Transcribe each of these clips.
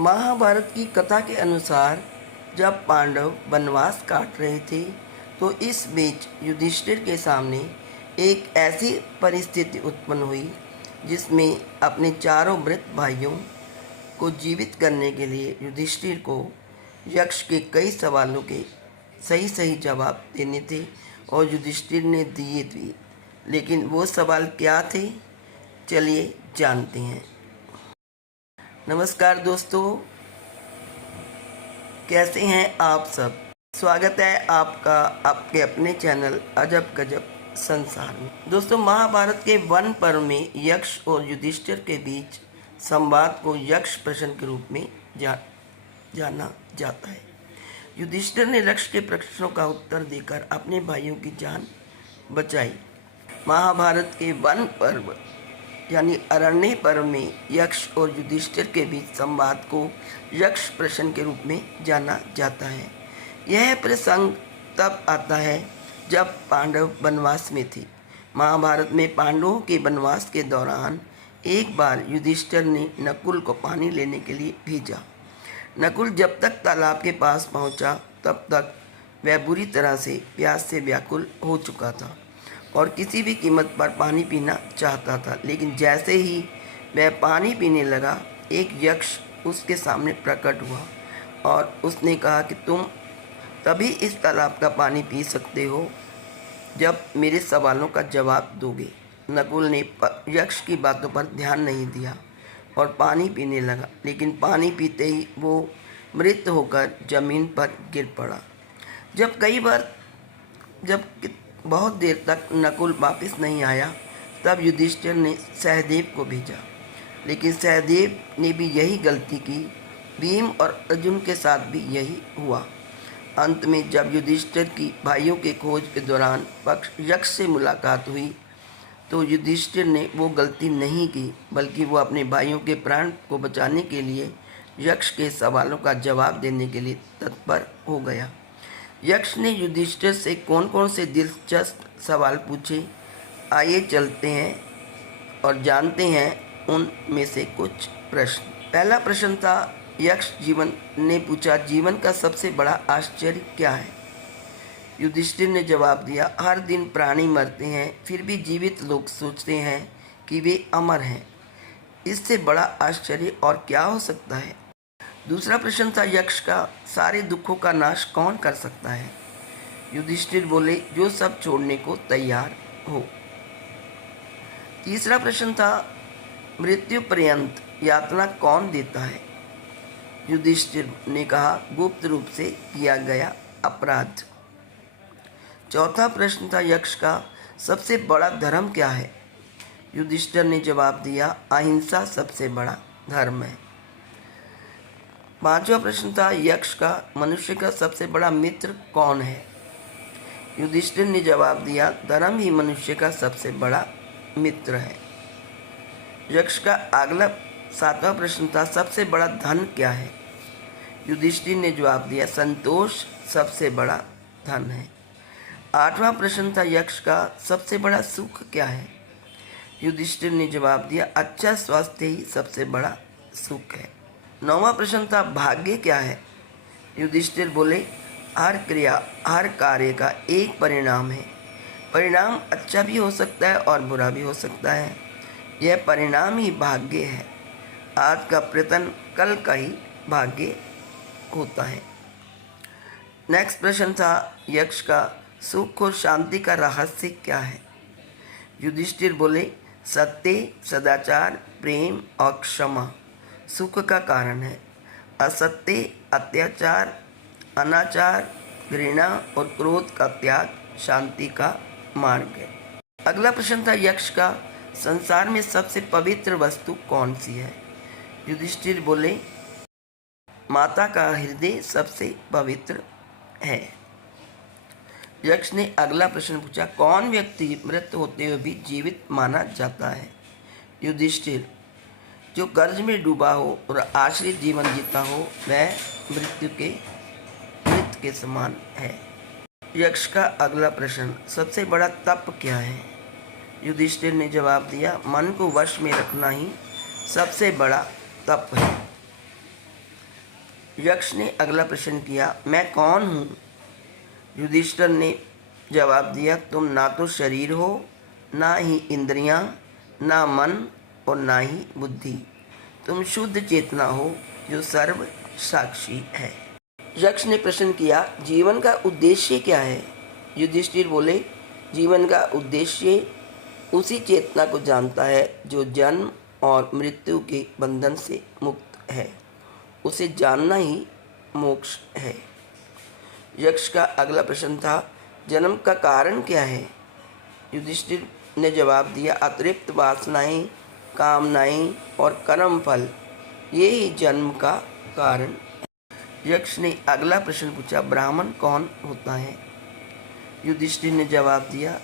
महाभारत की कथा के अनुसार जब पांडव वनवास काट रहे थे तो इस बीच युधिष्ठिर के सामने एक ऐसी परिस्थिति उत्पन्न हुई जिसमें अपने चारों मृत भाइयों को जीवित करने के लिए युधिष्ठिर को यक्ष के कई सवालों के सही सही जवाब देने थे और युधिष्ठिर ने दिए भी। लेकिन वो सवाल क्या थे, चलिए जानते हैं। नमस्कार दोस्तों, कैसे हैं आप सब। स्वागत है आपका आपके अपने चैनल अजब गजब संसार में। दोस्तों, महाभारत के वन पर्व में यक्ष और युधिष्ठिर के बीच संवाद को यक्ष प्रश्न के रूप में जाना जाता है। युधिष्ठिर ने यक्ष के प्रश्नों का उत्तर देकर अपने भाइयों की जान बचाई। महाभारत के वन पर्व यानी अरण्य पर्व में यक्ष और युधिष्ठिर के बीच संवाद को यक्ष प्रश्न के रूप में जाना जाता है। यह प्रसंग तब आता है जब पांडव वनवास में थे। महाभारत में पांडवों के वनवास के दौरान एक बार युधिष्ठिर ने नकुल को पानी लेने के लिए भेजा। नकुल जब तक तालाब के पास पहुंचा तब तक वह बुरी तरह से प्यास से व्याकुल हो चुका था और किसी भी कीमत पर पानी पीना चाहता था। लेकिन जैसे ही वह पानी पीने लगा, एक यक्ष उसके सामने प्रकट हुआ और उसने कहा कि तुम तभी इस तालाब का पानी पी सकते हो जब मेरे सवालों का जवाब दोगे। नकुल ने यक्ष की बातों पर ध्यान नहीं दिया और पानी पीने लगा, लेकिन पानी पीते ही वो मृत होकर जमीन पर गिर पड़ा। जब बहुत देर तक नकुल वापस नहीं आया, तब युधिष्ठिर ने सहदेव को भेजा, लेकिन सहदेव ने भी यही गलती की। भीम और अर्जुन के साथ भी यही हुआ। अंत में जब युधिष्ठिर की भाइयों के खोज के दौरान यक्ष से मुलाकात हुई तो युधिष्ठिर ने वो गलती नहीं की, बल्कि वो अपने भाइयों के प्राण को बचाने के लिए यक्ष के सवालों का जवाब देने के लिए तत्पर हो गया। यक्ष ने युधिष्ठिर से कौन कौन से दिलचस्प सवाल पूछे, आइए चलते हैं और जानते हैं उन में से कुछ प्रश्न। पहला प्रश्न था, यक्ष ने पूछा, जीवन का सबसे बड़ा आश्चर्य क्या है। युधिष्ठिर ने जवाब दिया, हर दिन प्राणी मरते हैं, फिर भी जीवित लोग सोचते हैं कि वे अमर हैं। इससे बड़ा आश्चर्य और क्या हो सकता है। दूसरा प्रश्न था, यक्ष का सारे दुखों का नाश कौन कर सकता है। युधिष्ठिर बोले, जो सब छोड़ने को तैयार हो। तीसरा प्रश्न था, मृत्यु पर्यंत यातना कौन देता है। युधिष्ठिर ने कहा, गुप्त रूप से किया गया अपराध। चौथा प्रश्न था, यक्ष का सबसे बड़ा धर्म क्या है। युधिष्ठिर ने जवाब दिया, अहिंसा सबसे बड़ा धर्म है। पांचवा प्रश्न था, यक्ष का मनुष्य का सबसे बड़ा मित्र कौन है। युधिष्ठिर ने जवाब दिया, धर्म ही मनुष्य का सबसे बड़ा मित्र है। यक्ष का अगला सातवां प्रश्न था, सबसे बड़ा धन क्या है। युधिष्ठिर ने जवाब दिया, संतोष सबसे बड़ा धन है। आठवां प्रश्न था, यक्ष का सबसे बड़ा सुख क्या है। युधिष्ठिर ने जवाब दिया, अच्छा स्वास्थ्य ही सबसे बड़ा सुख है। नौवां प्रश्न था, भाग्य क्या है। युधिष्ठिर बोले, हर क्रिया हर कार्य का एक परिणाम है। परिणाम अच्छा भी हो सकता है और बुरा भी हो सकता है। यह परिणाम ही भाग्य है। आज का प्रयत्न कल का ही भाग्य होता है। नेक्स्ट प्रश्न था, यक्ष का सुख और शांति का रहस्य क्या है। युधिष्ठिर बोले, सत्य, सदाचार, प्रेम और क्षमा सुख का कारण है। असत्य, अत्याचार, अनाचार, घृणा और क्रोध का त्याग शांति का मार्ग है। अगला प्रश्न था, यक्ष का संसार में सबसे पवित्र वस्तु कौन सी है। युधिष्ठिर बोले, माता का हृदय सबसे पवित्र है। यक्ष ने अगला प्रश्न पूछा, कौन व्यक्ति मृत होते हुए भी जीवित माना जाता है। युधिष्ठिर, जो कर्ज में डूबा हो और आश्रित जीवन जीता हो, वह मृत के समान है। यक्ष का अगला प्रश्न, सबसे बड़ा तप क्या है। युधिष्ठिर ने जवाब दिया, मन को वश में रखना ही सबसे बड़ा तप है। यक्ष ने अगला प्रश्न किया, मैं कौन हूँ? युधिष्ठिर ने जवाब दिया, तुम ना तो शरीर हो, ना ही इंद्रियां, ना मन और ना ही बुद्धि। तुम शुद्ध चेतना हो जो सर्व साक्षी है। यक्ष ने प्रश्न किया, जीवन का उद्देश्य क्या है? युधिष्ठिर बोले, जीवन का उद्देश्य उसी चेतना को जानता है जो जन्म और मृत्यु के बंधन से मुक्त है। उसे जानना ही मोक्ष है। यक्ष का अगला प्रश्न था, जन्म का कारण क्या है? युधिष्ठिर ने जवाब दिया, अतिरिक्त वासनाएं, कामनाएं और कर्म फल, ये ही जन्म का कारण। यक्ष ने अगला प्रश्न पूछा, ब्राह्मण कौन होता है? युधिष्ठिर ने जवाब दिया,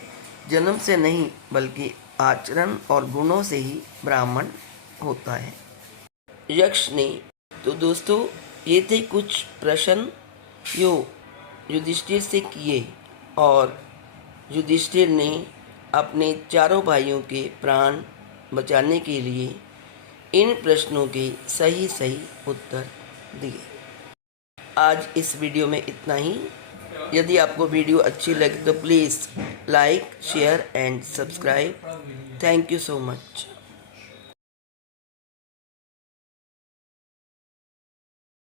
जन्म से नहीं बल्कि आचरण और गुणों से ही ब्राह्मण होता है। यक्ष ने तो दोस्तों ये थे कुछ प्रश्न जो युधिष्ठिर से किए और युधिष्ठिर ने अपने चारों भाइयों के प्राण बचाने के लिए इन प्रश्नों के सही सही उत्तर दिए। आज इस वीडियो में इतना ही। यदि आपको वीडियो अच्छी लगे तो please like, share and subscribe. Thank you so much.